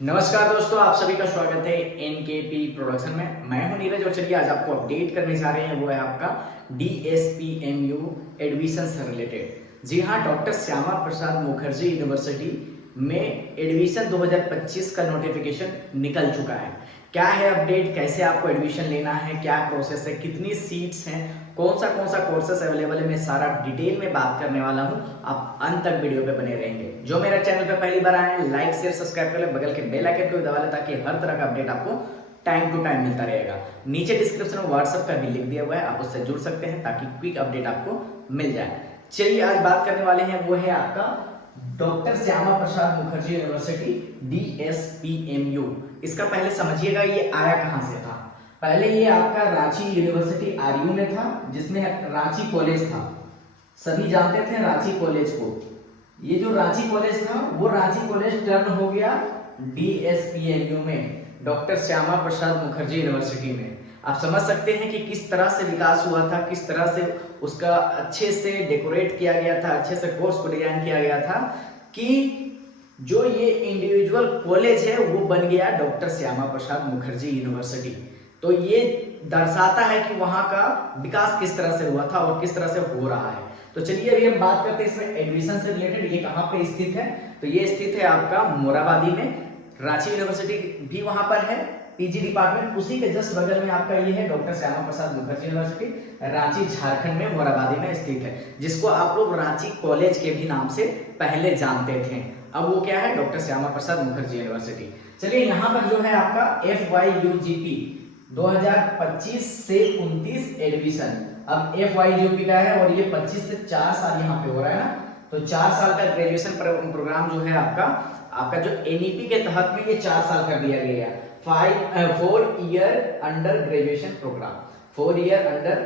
नमस्कार दोस्तों, आप सभी का स्वागत है एनकेपी प्रोडक्शन में। मैं हूं नीरज और चलिए आज आपको अपडेट करने जा रहे हैं। वो है आपका डीएसपीएमयू एडमिशन से रिलेटेड। जी हाँ, डॉक्टर श्यामा प्रसाद मुखर्जी यूनिवर्सिटी में एडमिशन 2025 का नोटिफिकेशन निकल चुका है। क्या है अपडेट, कैसे आपको एडमिशन लेना है, क्या प्रोसेस है, कितनी सीट्स हैं, कौन सा कोर्सेस अवेलेबल है, मैं सारा डिटेल में बात करने वाला हूं। आप अंत तक वीडियो पे बने रहेंगे। जो मेरा चैनल पे पहली बार आए हैं, लाइक शेयर सब्सक्राइब कर ले, बगल के बेल आइकन को दबा ले ताकि हर तरह का अपडेट आपको टाइम टू टाइम मिलता रहेगा। नीचे डिस्क्रिप्शन में व्हाट्सएप का भी लिंक दिया हुआ है, आप उससे जुड़ सकते हैं ताकि क्विक अपडेट आपको मिल जाए। चलिए आज बात करने वाले हैं, वो है आपका doctor Shyama Prasad Mukherjee university DSPMU. इसका पहले समझिएगा ये आया कहां से था। पहले ये आपका रांची यूनिवर्सिटी आरयू में था, जिसमें रांची कॉलेज था। सभी जानते थे रांची कॉलेज को। ये जो रांची कॉलेज था वो रांची कॉलेज टर्न हो गया डीएसपीएमयू में, डॉक्टर श्यामा प्रसाद मुखर्जी यूनिवर्सिटी में। आप समझ सकते हैं कि किस तरह से विकास हुआ था, किस तरह से उसका अच्छे से डेकोरेट किया गया था, अच्छे से कोर्स को डिजाइन किया गया था कि जो ये इंडिविजुअल कॉलेज है वो बन गया डॉक्टर श्यामा प्रसाद मुखर्जी यूनिवर्सिटी। तो ये दर्शाता है कि वहां का विकास किस तरह से हुआ था और किस तरह से हो रहा है। तो चलिए अभी हम बात करते हैं इसमें एडमिशन से रिलेटेड। ये कहाँ पे स्थित है, तो ये स्थित है आपका मोराबादी में। रांची यूनिवर्सिटी भी वहां पर है, पीजी डिपार्टमेंट। उसी के जस्ट बगल में आपका ये है डॉक्टर श्यामा प्रसाद मुखर्जी यूनिवर्सिटी, रांची झारखंड में मोराबादी में स्थित है, जिसको आप लोग रांची कॉलेज के भी नाम से पहले जानते थे। अब वो क्या है, डॉक्टर श्यामा प्रसाद मुखर्जी यूनिवर्सिटी। चलिए यहाँ पर जो है आपका FYUGP 2025 से 29 एडमिशन। अब FYUGP का है और ये 25 से 4 साल यहाँ पे हो रहा है ना, तो 4 साल का ग्रेजुएशन प्रोग्राम जो है आपका जो एनईपी के तहत में ये 4 साल कर दिया गया है। 4 year under graduation program, 4 year under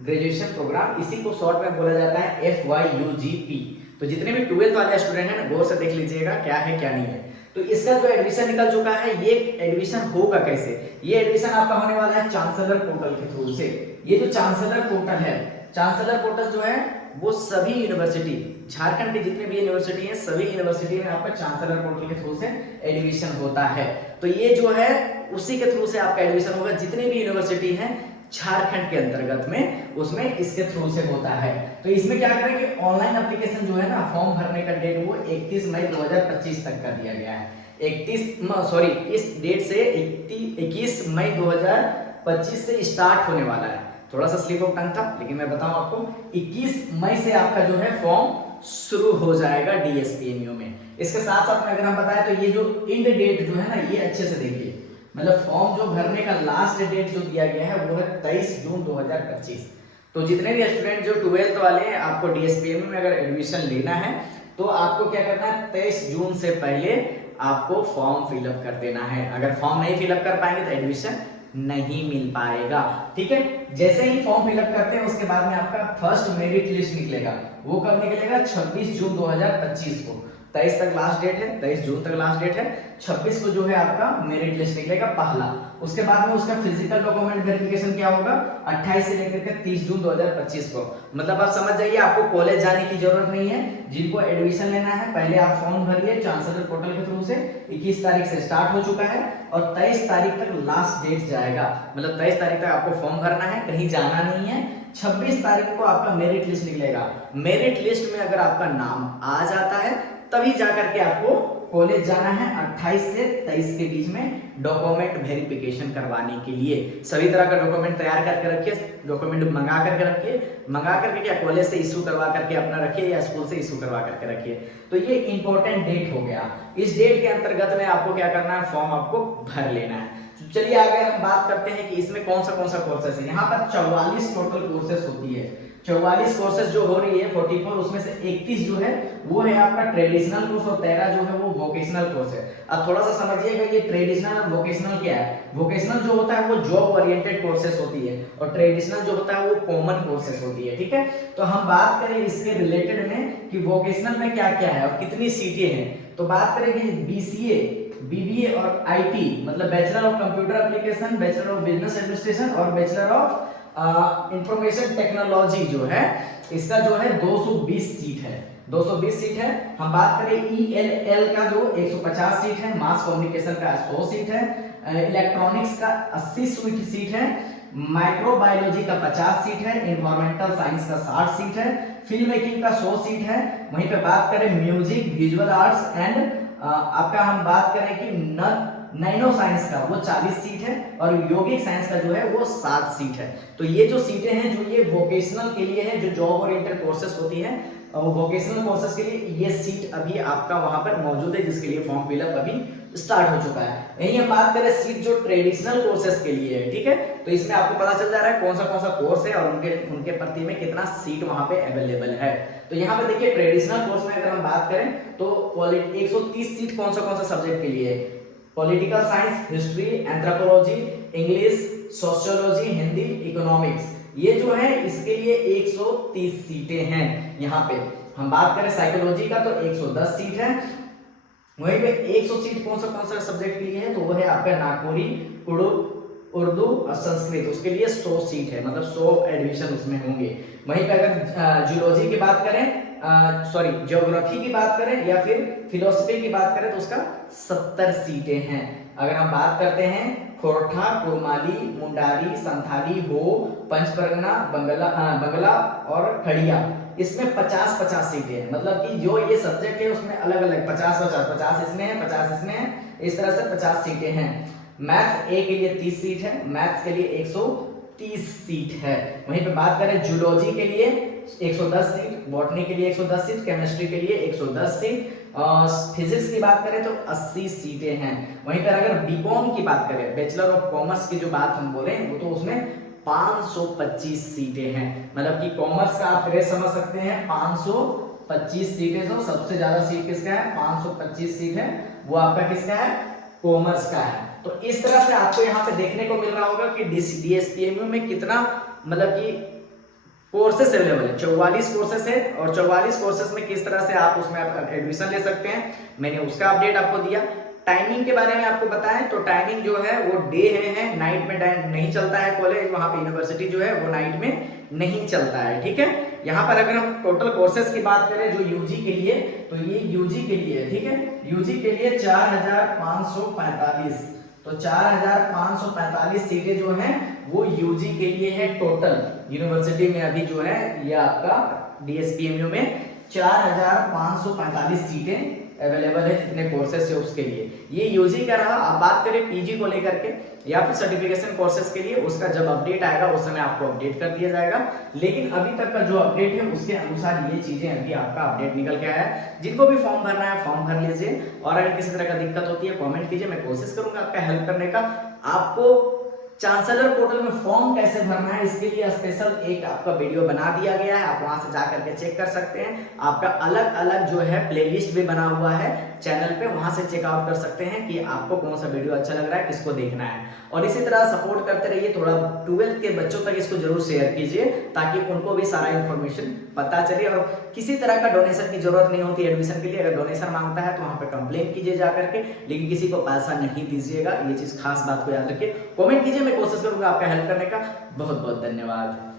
graduation program, इसी को शॉर्ट में बोला जाता है FYUGP। तो जितने भी 12th वाले स्टूडेंट हैं ना, गौर से देख लीजिएगा क्या है क्या नहीं है। तो इसका जो एडमिशन निकल चुका है, ये एडमिशन होगा कैसे, ये एडमिशन आपका होने वाला है चांसलर पोर्टल के थ्रू से। ये जो चांसलर पोर्टल है, चांसलर पोर्टल जो है वो सभी यूनिवर्सिटी, झारखंड के जितने भी यूनिवर्सिटी हैं, सभी यूनिवर्सिटी में आपका चांसलर पोर्टल के थ्रू से एडमिशन होता है। तो ये जो है उसी के थ्रू से आपका एडमिशन होगा। जितने भी यूनिवर्सिटी हैं झारखंड के अंतर्गत में, उसमें इसके थ्रू से होता है। तो इसमें क्या करें कि ऑनलाइन एप्लीकेशन जो है ना, फॉर्म भरने का डेट वो 31 मई 2025 तक कर दिया गया है। इस डेट से 21 मई 2025 से स्टार्ट होने वाला है। थोड़ा सा स्लिप ऑफ टंग था, लेकिन मैं बताऊं आपको 21 मई से आपका जो है फॉर्म शुरू हो जाएगा डीएसपीएमयू में। इसके साथ साथ में अगर हम बताएं तो ये जो इंड डेट जो है ना, ये अच्छे से देखिए, मतलब फॉर्म जो भरने का लास्ट डेट जो दिया गया है वो है 23 जून 2025। तो जितने भी स्टूडेंट जो 12th वाले हैं, आपको डीएसपीएमयू में अगर एडमिशन लेना है तो आपको क्या करना है, 23 जून से पहले आपको फॉर्म फिलअप कर देना है। अगर फॉर्म नहीं फिलअप कर पाएंगे तो एडमिशन नहीं मिल पाएगा। ठीक है, जैसे ही फॉर्म फिलअप करते हैं उसके बाद में आपका फर्स्ट मेरिट लिस्ट निकलेगा। वो कब निकलेगा, 26 जून 2025 को। 23 तक लास्ट डेट है, 23 जून तक लास्ट डेट है, 26 को जो है आपका मेरिट लिस्ट निकलेगा पहला। उसके बाद में उसका फिजिकल डॉक्यूमेंट वेरिफिकेशन क्या होगा, 28 से लेकर के 30 जून 2025 को। मतलब आप समझ जाइए, आपको कॉलेज जाने की जरूरत नहीं है। जिनको एडमिशन लेना है पहले आप फॉर्म भरिए चांसलर पोर्टल के थ्रू से। 21 तारीख से स्टार्ट हो चुका है और 23 तारीख तक लास्ट डेट जाएगा। मतलब 23 तारीख तक आपको फॉर्म भरना है, कहीं जाना नहीं है। 26 तारीख को आपका मेरिट लिस्ट निकलेगा। मेरिट लिस्ट में अगर आपका नाम आ जाता है तभी जाकर के आपको कॉलेज जाना है। 28 से 23 के बीच में डॉक्यूमेंट वेरिफिकेशन करवाने के लिए सभी तरह का डॉक्यूमेंट तैयार करके रखिए, डॉक्यूमेंट मंगा करके रखिए। मंगा करके क्या कॉलेज से इशू करवा करके अपना रखिए या स्कूल से इशू करवा करके रखिए। तो ये इंपॉर्टेंट डेट हो गया। इस डेट के अंतर्गत में आपको क्या करना है, फॉर्म आपको भर लेना है। तो चलिए आगे हम बात करते हैं कि इसमें कौन सा कोर्सेस है। यहाँ पर 44 टोटल कोर्सेस होती है। 44 कोर्सेज जो हो रही है 44, उसमें से 31 जो है वो है आपका ट्रेडिशनल कोर्स और 13 जो है वो वोकेशनल कोर्स है। अब थोड़ा सा समझिएगा ये ट्रेडिशनल और वोकेशनल क्या है। वोकेशनल जो होता है वो जॉब ओरिएंटेड कोर्सेज होती है और ट्रेडिशनल जो होता है वो कॉमन कोर्सेज होती है। ठीक है, तो हम बात करें इसके रिलेटेड में कि वोकेशनल में क्या क्या है और कितनी सीटें हैं। तो बात करेंगे BCA, BBA और IT, मतलब bachelor of computer application, bachelor of business administration और बैचलर ऑफ इंफॉर्मेशन टेक्नोलॉजी जो है, इसका जो है 220 सीट है। 220 सीट है। हम बात करें ELL का जो 150 सीट है, मास कम्युनिकेशन का 100 सीट है, इलेक्ट्रॉनिक्स का 80 सीट है, माइक्रोबायोलॉजी का 50 सीट है, इन्वायरमेंटल साइंस का 60 सीट है, फिल्म मेकिंग का 100 सीट है। वहीं पे बात करें म्यूजिक, विजुअल आर्ट्स एंड आपका हम बात करें कि नैनो साइंस का वो 40 सीट है और यौगिक साइंस का जो है वो 7 सीट है। तो ये जो सीटें हैं जो ये वोकेशनल के लिए है, जो जॉब ओरिएंटेड कोर्सेज होती है वोकेशनल कोर्सेज के लिए ये सीट अभी आपका वहां पर मौजूद है, जिसके लिए फॉर्म फिलअप अभी स्टार्ट हो चुका है। यही हम बात करें सीट जो ट्रेडिशनल कोर्सेज के लिए है, ठीक है, तो इसमें आपको पता चल जा रहा है कौन सा कोर्स है और उनके प्रति में कितना सीट वहां पे अवेलेबल है। तो यहाँ पे देखिए ट्रेडिशनल कोर्स में अगर हम बात करें तो 130 सीट कौन सा सब्जेक्ट के लिए है, political science, history, anthropology, English, sociology, Hindi, economics, ये जो है इसके लिए 130 सीटें हैं। यहाँ पे हम बात करें साइकोलॉजी का तो 110 सीट है। वहीं पे 100 सीट कौन सा सब्जेक्ट के लिए है, तो वो है आपका नागपुरी, उर्दू और संस्कृत, उसके लिए 100 सीट है, मतलब 100 एडमिशन उसमें होंगे। वहीं पे अगर जियोलॉजी की बात करें, ज्योग्राफी की बात करें या फिर फिलोसफी की बात करें तो उसका 70 सीटें हैं। अगर हम बात करते हैं खोरठा, कुरमाली, मुंडारी, संथाली, हो, पंचपरगना, बंगला और खड़िया, इसमें 50-50 सीटें हैं। मतलब कि जो ये सब्जेक्ट है उसमें अलग अलग 50 इसमें है, 50 इसमें है, इस तरह से 50 सीटें हैं। मैथ्स ए के लिए 30 सीट है, मैथ्स के लिए 130 सीट है। वहीं पे बात करें जूलॉजी के लिए 110 सीट, बॉटनी के लिए 110 सीट, केमिस्ट्री के लिए 110 सीट, फिजिक्स की बात करें तो 80 सीटें हैं। वहीं पर अगर बीकॉम की बात करें, बैचलर ऑफ कॉमर्स की जो बात हम बोले वो तो उसमें 525 सीटें हैं। मतलब कि कॉमर्स का आप क्रेज समझ सकते हैं, 525 सीटें, तो सबसे ज्यादा सीट किसका है, 525 सीट है, वो आपका किसका है, कॉमर्स का है। तो इस तरह से आपको यहाँ पे देखने को मिल रहा होगा कि DSPMU में कितना मतलब कि कोर्सेस अवेलेबल है, 44 कोर्सेस है और 44 कोर्सेस में किस तरह से आप उसमें एडमिशन ले सकते हैं, मैंने उसका अपडेट आपको दिया। टाइमिंग के बारे में आपको बताएं तो टाइमिंग जो है वो डे है, नाइट में नहीं चलता है कॉलेज, वहां पे यूनिवर्सिटी जो है वो नाइट में नहीं चलता है, ठीक है। यहाँ पर अगर हम टोटल कोर्सेज की बात करें जो यूजी के लिए, तो ये यूजी के लिए, ठीक है, यूजी के लिए 4545, तो 4545 सीटें जो हैं वो यूजी के लिए है टोटल। यूनिवर्सिटी में अभी जो है ये आपका DSPMU में 4545 सीटें अवेलेबल है, जितने कोर्सेस है उसके लिए। ये यूजी का रहा। अब बात करें पीजी को लेकर के या फिर सर्टिफिकेशन कोर्सेज के लिए, उसका जब अपडेट आएगा उस समय आपको अपडेट कर दिया जाएगा। लेकिन अभी तक का जो अपडेट है उसके अनुसार ये चीजें अभी आपका अपडेट निकल के आया है। जिनको भी फॉर्म भरना है फॉर्म भर लीजिए, और अगर किसी तरह का दिक्कत होती है कॉमेंट कीजिए, मैं कोशिश करूंगा आपका हेल्प करने का। आपको चांसलर पोर्टल में फॉर्म कैसे भरना है इसके लिए स्पेशल एक आपका वीडियो बना दिया गया है, आप वहां से जाकर के चेक कर सकते हैं। आपका अलग अलग जो है प्लेलिस्ट भी बना हुआ है चैनल पे, वहां से चेकआउट कर सकते हैं कि आपको कौन सा वीडियो अच्छा लग रहा है, किसको देखना है। और इसी तरह सपोर्ट करते रहिए, थोड़ा 12th के बच्चों तक इसको जरूर शेयर कीजिए ताकि उनको भी सारा इन्फॉर्मेशन पता चले। और किसी तरह का डोनेशन की जरूरत नहीं होती एडमिशन के लिए। अगर डोनेशन मांगता है तो वहां पे कंप्लेंट कीजिए जाकर के, लेकिन किसी को पैसा नहीं दीजिएगा, ये चीज खास बात को याद रखिए। कमेंट कीजिए, मैं कोशिश करूंगा आपका हेल्प करने का। बहुत बहुत धन्यवाद।